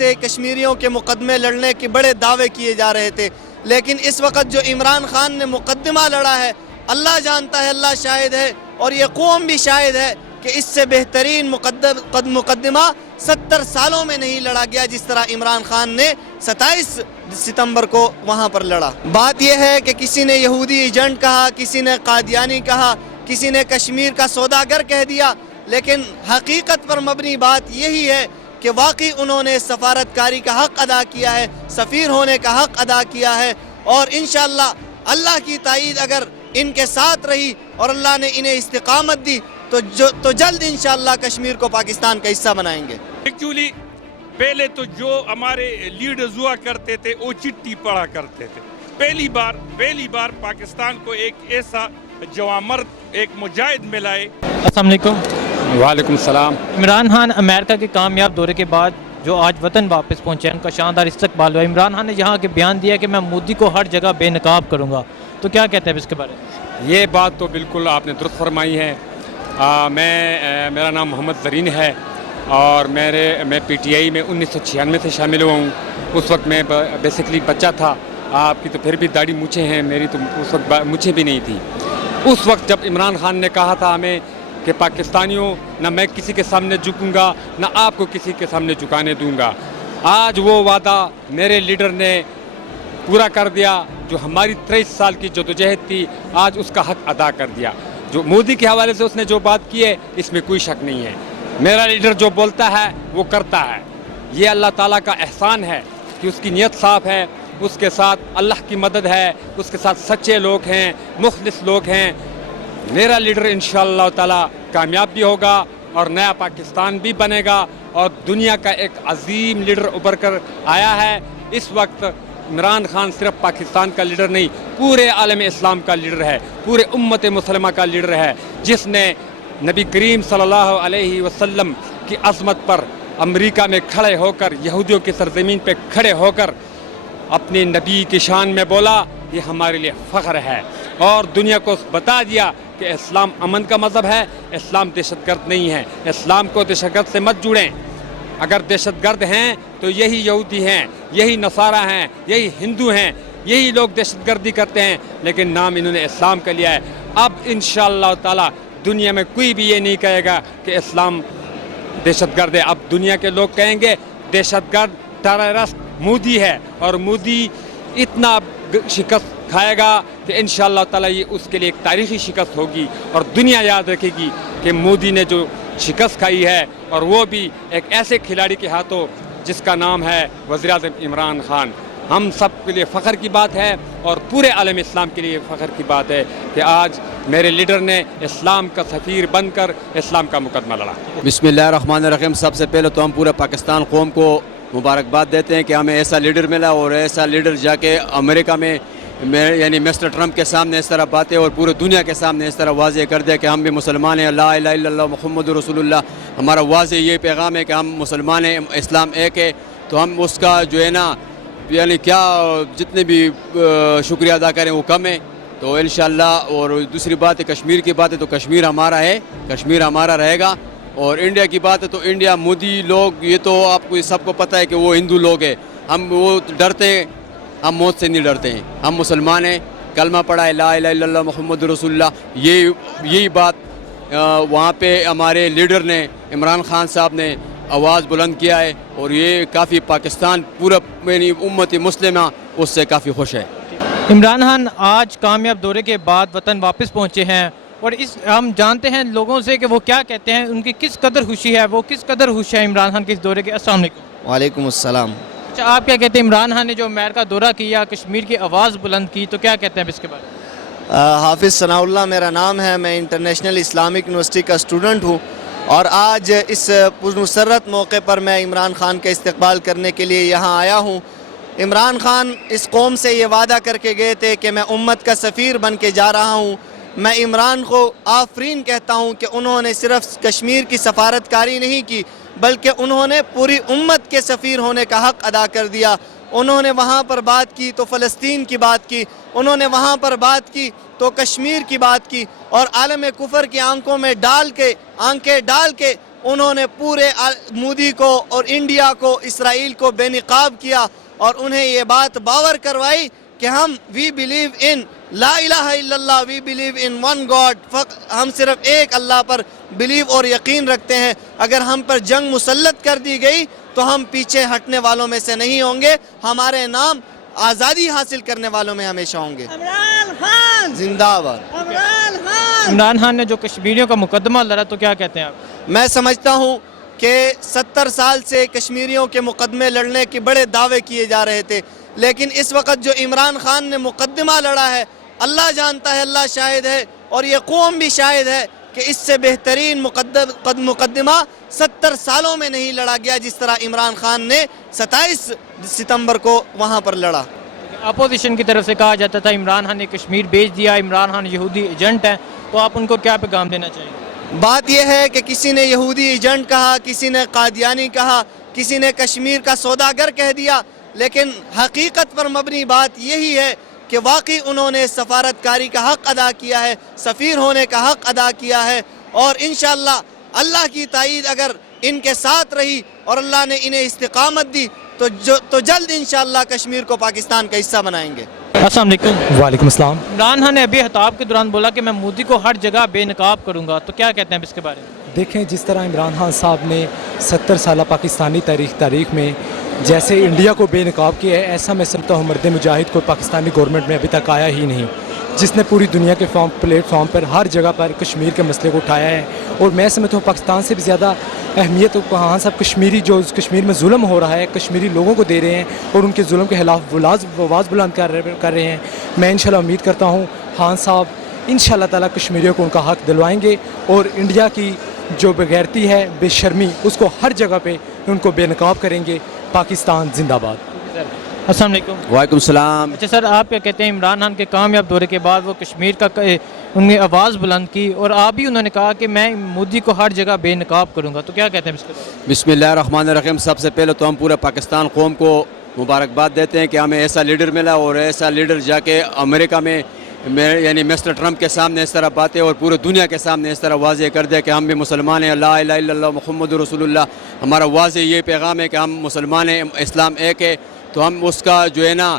سے کشمیریوں کے مقدمے لڑنے کے بڑے دعوے کیے جا رہے تھے، لیکن اس وقت جو عمران خان نے مقدمہ لڑا ہے، اللہ جانتا ہے، اللہ شاہد ہے اور یہ قوم بھی شاہد ہے کہ اس سے بہترین مقدمہ 70 سالوں میں نہیں لڑا گیا جس طرح عمران خان نے 27 ستمبر کو وہاں پر لڑا۔ بات یہ ہے کہ کسی نے یہودی ایجنٹ کہا، کسی نے قادیانی کہا، کسی نے کشمیر کا سوداگر کہہ دیا، لیکن حقیقت پر مبنی بات یہی ہے کہ واقعی انہوں نے سفارتکاری کا حق ادا کیا ہے، سفیر ہونے کا حق ادا کیا ہے، اور انشاءاللہ اللہ کی تائید اگر ان کے ساتھ رہی اور اللہ نے انہیں استقامت دی تو جلد انشاءاللہ کشمیر کو پاکستان کا حصہ بنائیں گے۔ ایکچولی پہلے تو جو ہمارے لیڈرز ہوا کرتے تھے وہ چٹھی پڑھا کرتے تھے۔ پہلی بار پاکستان کو ایک ایسا جوان مرد، ایک مجاہد ملا ہے۔ السلام علیکم۔ وعلیکم السلام۔ عمران خان امریکہ کے کامیاب دورے کے بعد جو آج وطن واپس پہنچے ہیں، ان کا شاندار استقبال ہوا۔ عمران خان نے یہاں کے بیان دیا کہ میں مودی کو ہر جگہ بے نقاب کروں گا، تو کیا کہتے ہیں اس کے بارے میں؟ یہ بات تو بالکل آپ نے درست فرمائی ہے۔ میرا نام محمد زرین ہے اور میں پی ٹی آئی میں 1996 سے شامل ہوا ہوں۔ اس وقت میں بیسیکلی بچہ تھا۔ آپ کی تو پھر بھی داڑھی مونچھیں ہیں، میری تو اس وقت مونچھیں بھی نہیں تھی۔ اس وقت جب عمران خان نے کہا تھا ہمیں کہ پاکستانیوں، نہ میں کسی کے سامنے جھکوں گا، نہ آپ کو کسی کے سامنے جھکانے دوں گا، آج وہ وعدہ میرے لیڈر نے پورا کر دیا۔ جو ہماری 23 سال کی جدوجہد تھی، آج اس کا حق ادا کر دیا۔ جو مودی کے حوالے سے اس نے جو بات کی ہے، اس میں کوئی شک نہیں ہے۔ میرا لیڈر جو بولتا ہے وہ کرتا ہے۔ یہ اللہ تعالیٰ کا احسان ہے کہ اس کی نیت صاف ہے، اس کے ساتھ اللہ کی مدد ہے، اس کے ساتھ سچے لوگ ہیں، مخلص لوگ ہیں۔ میرا لیڈر انشاءاللہ تعالیٰ کامیاب بھی ہوگا اور نیا پاکستان بھی بنے گا، اور دنیا کا ایک عظیم لیڈر ابھر کر آیا ہے۔ اس وقت عمران خان صرف پاکستان کا لیڈر نہیں، پورے عالم اسلام کا لیڈر ہے، پورے امت مسلمہ کا لیڈر ہے، جس نے نبی کریم صلی اللہ علیہ وسلم کی عظمت پر امریکہ میں کھڑے ہو کر، یہودیوں کی سرزمین پہ کھڑے ہو کر اپنے نبی کی شان میں بولا، یہ ہمارے لیے فخر ہے، اور دنیا کو بتا دیا کہ اسلام امن کا مذہب ہے، اسلام دہشت گرد نہیں ہے، اسلام کو دہشت گرد سے مت جوڑیں۔ اگر دہشت گرد ہیں تو یہی یہودی ہیں، یہی نصارہ ہیں، یہی ہندو ہیں، یہی لوگ دہشت گردی کرتے ہیں، لیکن نام انہوں نے اسلام کا لیا ہے۔ اب انشاءاللہ تعالی دنیا میں کوئی بھی یہ نہیں کہے گا کہ اسلام دہشت گرد ہے۔ اب دنیا کے لوگ کہیں گے دہشت گرد ٹیررسٹ مودی ہے، اور مودی اتنا شکست کھائے گا کہ انشاءاللہ تعالی یہ اس کے لیے ایک تاریخی شکست ہوگی، اور دنیا یاد رکھے گی کہ مودی نے جو شکست کھائی ہے، اور وہ بھی ایک ایسے کھلاڑی کے ہاتھوں جس کا نام ہے وزیر اعظم عمران خان۔ ہم سب کے لیے فخر کی بات ہے، اور پورے عالم اسلام کے لیے فخر کی بات ہے کہ آج میرے لیڈر نے اسلام کا سفیر بن کر اسلام کا مقدمہ لڑا۔ بسم اللہ الرحمن الرحیم۔ سب سے پہلے تو ہم پورے پاکستان قوم کو مبارکباد دیتے ہیں کہ ہمیں ایسا لیڈر ملا، اور ایسا لیڈر جا کے امریکہ میں یعنی مسٹر ٹرمپ کے سامنے اس طرح باتیں اور پورے دنیا کے سامنے اس طرح واضح کر دیا کہ ہم بھی مسلمان ہیں، لا الہ الا اللہ محمد رسول اللہ۔ ہمارا واضح یہ پیغام ہے کہ ہم مسلمان ہیں، اسلام ایک ہے، تو ہم اس کا جو ہے نا یعنی کیا جتنے بھی شکریہ ادا کریں وہ کم ہے۔ تو انشاءاللہ، اور دوسری بات ہے کشمیر کی بات ہے، تو کشمیر ہمارا ہے، کشمیر ہمارا رہے گا۔ اور انڈیا کی بات ہے تو انڈیا مودی لوگ، یہ تو آپ کو سب کو پتہ ہے کہ وہ ہندو لوگ ہیں، ہم وہ ڈرتے ہیں، ہم موت سے نہیں ڈرتے ہیں، ہم مسلمان ہیں، کلمہ پڑھا ہے لا الہ الا اللہ محمد رسول اللہ۔ یہی بات وہاں پہ ہمارے لیڈر نے، عمران خان صاحب نے آواز بلند کیا ہے، اور یہ کافی پاکستان پورا یعنی امت مسلمہ اس سے کافی خوش ہے۔ عمران خان آج کامیاب دورے کے بعد وطن واپس پہنچے ہیں، اور ہم جانتے ہیں لوگوں سے کہ وہ کیا کہتے ہیں، ان کی کس قدر خوشی ہے، وہ کس قدر خوش ہے عمران خان کے اس دورے کے۔ السلام علیکم۔ وعلیکم السلام۔ اچھا، آپ کیا کہتے ہیں عمران خان نے جو امریکہ دورہ کیا، کشمیر کی آواز بلند کی، تو کیا کہتے ہیں اس کے بارے میں؟ حافظ ثناء اللہ میرا نام ہے، میں انٹرنیشنل اسلامک یونیورسٹی کا اسٹوڈنٹ ہوں، اور آج اس پرمسرت موقع پر میں عمران خان کا استقبال کرنے کے لیے یہاں آیا ہوں۔ عمران خان اس قوم سے یہ وعدہ کر کے گئے تھے کہ میں امت کا سفیر بن کے جا رہا ہوں۔ میں عمران کو آفرین کہتا ہوں کہ انہوں نے صرف کشمیر کی سفارتکاری نہیں کی، بلکہ انہوں نے پوری امت کے سفیر ہونے کا حق ادا کر دیا۔ انہوں نے وہاں پر بات کی تو فلسطین کی بات کی، انہوں نے وہاں پر بات کی تو کشمیر کی بات کی، اور عالم کفر کی آنکھوں میں آنکھیں ڈال کے انہوں نے پورے مودی کو اور انڈیا کو اسرائیل کو بے نقاب کیا اور انہیں یہ بات باور کروائی کہ ہم وی بلیو ان لا الہ الا اللہ، we believe in one God, ہم صرف ایک اللہ پر بلیو اور یقین رکھتے ہیں. اگر ہم پر جنگ مسلط کر دی گئی تو ہم پیچھے ہٹنے والوں میں سے نہیں ہوں گے، ہمارے نام آزادی حاصل کرنے والوں میں ہمیشہ ہوں گے. عمران خان زندہ باد. عمران خان. عمران خان نے جو کشمیریوں کا مقدمہ لڑا تو کیا کہتے ہیں آپ؟ میں سمجھتا ہوں کہ 70 سال سے کشمیریوں کے مقدمے لڑنے کے بڑے دعوے کیے جا رہے تھے، لیکن اس وقت جو عمران خان نے مقدمہ لڑا ہے، اللہ جانتا ہے، اللہ شاہد ہے اور یہ قوم بھی شاہد ہے کہ اس سے بہترین مقدمہ 70 سالوں میں نہیں لڑا گیا جس طرح عمران خان نے 27 ستمبر کو وہاں پر لڑا. اپوزیشن کی طرف سے کہا جاتا تھا عمران خان نے کشمیر بیچ دیا، عمران خان یہودی ایجنٹ ہے، تو آپ ان کو کیا پیغام دینا چاہیں گے؟ بات یہ ہے کہ کسی نے یہودی ایجنٹ کہا، کسی نے قادیانی کہا، کسی نے کشمیر کا سوداگر کہہ دیا، لیکن حقیقت پر مبنی بات یہی ہے کہ واقعی انہوں نے سفارتکاری کا حق ادا کیا ہے، سفیر ہونے کا حق ادا کیا ہے، اور انشاءاللہ اللہ کی تائید اگر ان کے ساتھ رہی اور اللہ نے انہیں استقامت دی تو جلد انشاءاللہ کشمیر کو پاکستان کا حصہ بنائیں گے. السلام علیکم. وعلیکم السلام. عمران خان نے ابھی خطاب کے دوران بولا کہ میں مودی کو ہر جگہ بے نقاب کروں گا، تو کیا کہتے ہیں اس کے بارے میں؟ دیکھیں جس طرح عمران خان صاحب نے 70 سالہ پاکستانی تاریخ میں جیسے انڈیا کو بے نقاب کیا ہے، ایسا میں سمجھتا ہوں مرد مجاہد کو پاکستانی گورنمنٹ میں ابھی تک آیا ہی نہیں، جس نے پوری دنیا کے پلیٹ فارم پر ہر جگہ پر کشمیر کے مسئلے کو اٹھایا ہے. اور میں سمجھتا ہوں پاکستان سے بھی زیادہ اہمیت خان صاحب کشمیر میں ظلم ہو رہا ہے کشمیری لوگوں کو دے رہے ہیں اور ان کے ظلم کے خلاف آواز بلند کر رہے ہیں. میں انشاءاللہ امید کرتا ہوں خان صاحب انشاءاللہ تعالیٰ کشمیریوں کو ان کا حق دلوائیں گے اور انڈیا کی جو بغیرتی ہے، بے شرمی، اس کو ہر جگہ پہ ان کو بے نقاب کریں گے. پاکستان زندہ باد. السلام علیکم. وعلیکم السلام. اچھا سر، آپ کیا کہتے ہیں عمران خان کے کامیاب دورے کے بعد وہ کشمیر کا انہوں نے آواز بلند کی اور آپ بھی انہوں نے کہا کہ میں مودی کو ہر جگہ بے نقاب کروں گا، تو کیا کہتے ہیں اس کے بارے میں؟ بسم اللہ الرحمن الرحیم. سب سے پہلے تو ہم پورے پاکستان قوم کو مبارکباد دیتے ہیں کہ ہمیں ایسا لیڈر ملا اور ایسا لیڈر جا کے امریکہ میں یعنی مسٹر ٹرمپ کے سامنے اس طرح باتیں اور پورے دنیا کے سامنے اس طرح واضح کر دیا کہ ہم بھی مسلمان ہیں، لا الہ الا اللہ محمد رسول اللہ. ہمارا واضح یہ پیغام ہے کہ ہم مسلمان ہیں، اسلام ایک ہے. تو ہم اس کا جو ہے نا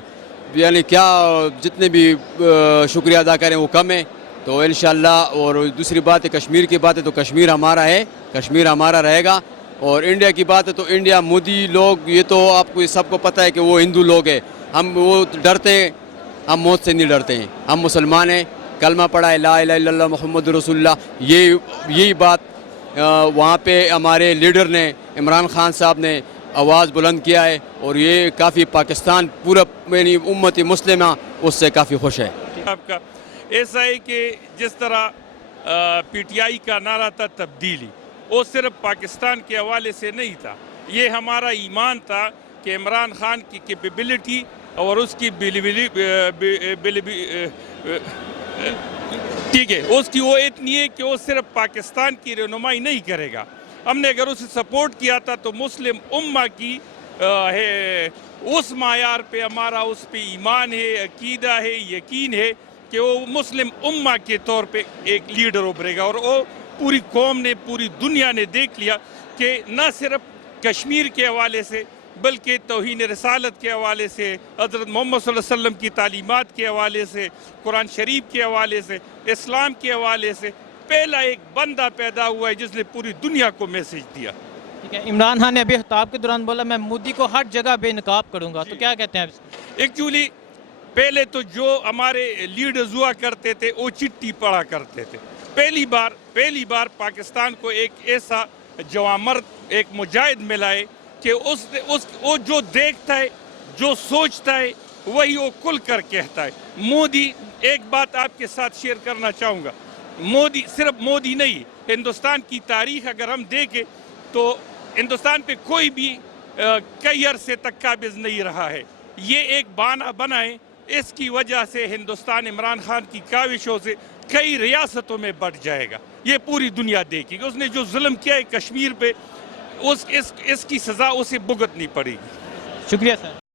یعنی کیا جتنے بھی شکریہ ادا کریں وہ کم ہے. تو انشاءاللہ. اور دوسری بات ہے کشمیر کی بات ہے تو کشمیر ہمارا ہے، کشمیر ہمارا رہے گا. اور انڈیا کی بات ہے تو انڈیا مودی لوگ یہ تو آپ کو سب کو پتہ ہے کہ وہ ہندو لوگ ہیں، ہم وہ ڈرتے ہیں، ہم موت سے نہیں ڈرتے ہیں. ہم مسلمان ہیں، کلمہ پڑھا ہے لا الہ الا اللہ محمد رسول اللہ. یہی بات وہاں پہ ہمارے لیڈر نے عمران خان صاحب نے آواز بلند کیا ہے اور یہ کافی پاکستان پورا یعنی امت مسلمہ اس سے کافی خوش ہے. آپ کا ایسا ہے کہ جس طرح پی ٹی آئی کا نعرہ تھا تبدیلی، وہ صرف پاکستان کے حوالے سے نہیں تھا، یہ ہمارا ایمان تھا کہ عمران خان کی کیپیبلٹی اور اس کی ٹھیک ہے، اس کی وہ اتنی ہے کہ وہ صرف پاکستان کی رہنمائی نہیں کرے گا. ہم نے اگر اسے سپورٹ کیا تھا تو مسلم امہ کی اس معیار پہ ہمارا اس پہ ایمان ہے، عقیدہ ہے، یقین ہے کہ وہ مسلم امہ کے طور پہ ایک لیڈر ابھرے گا. اور وہ پوری قوم نے، پوری دنیا نے دیکھ لیا کہ نہ صرف کشمیر کے حوالے سے بلکہ توہین رسالت کے حوالے سے، حضرت محمد صلی اللہ علیہ وسلم کی تعلیمات کے حوالے سے، قرآن شریف کے حوالے سے، اسلام کے حوالے سے پہلا ایک بندہ پیدا ہوا ہے جس نے پوری دنیا کو میسج دیا. ٹھیک ہے. عمران خان نے ابھی خطاب کے دوران بولا میں مودی کو ہر جگہ بے نقاب کروں گا، تو کیا کہتے ہیں آپ؟ ایکچولی پہلے تو جو ہمارے لیڈرز ہوا کرتے تھے وہ چٹھی پڑھا کرتے تھے. پہلی بار پاکستان کو ایک ایسا جوان مرد، ایک مجاہد ملا ہے کہ وہ جو دیکھتا ہے، جو سوچتا ہے وہی وہ کھل کر کہتا ہے. مودی، ایک بات آپ کے ساتھ شیئر کرنا چاہوں گا، مودی صرف مودی نہیں، ہندوستان کی تاریخ اگر ہم دیکھیں تو ہندوستان پہ کوئی بھی کئی عرصے تک قابض نہیں رہا ہے. یہ ایک بہانہ بنا ہے، اس کی وجہ سے ہندوستان عمران خان کی کاوشوں سے کئی ریاستوں میں بٹ جائے گا. یہ پوری دنیا دیکھے گی. اس نے جو ظلم کیا ہے کشمیر پہ، اس کی سزا اسے بھگتنی پڑے گی. شکریہ سر.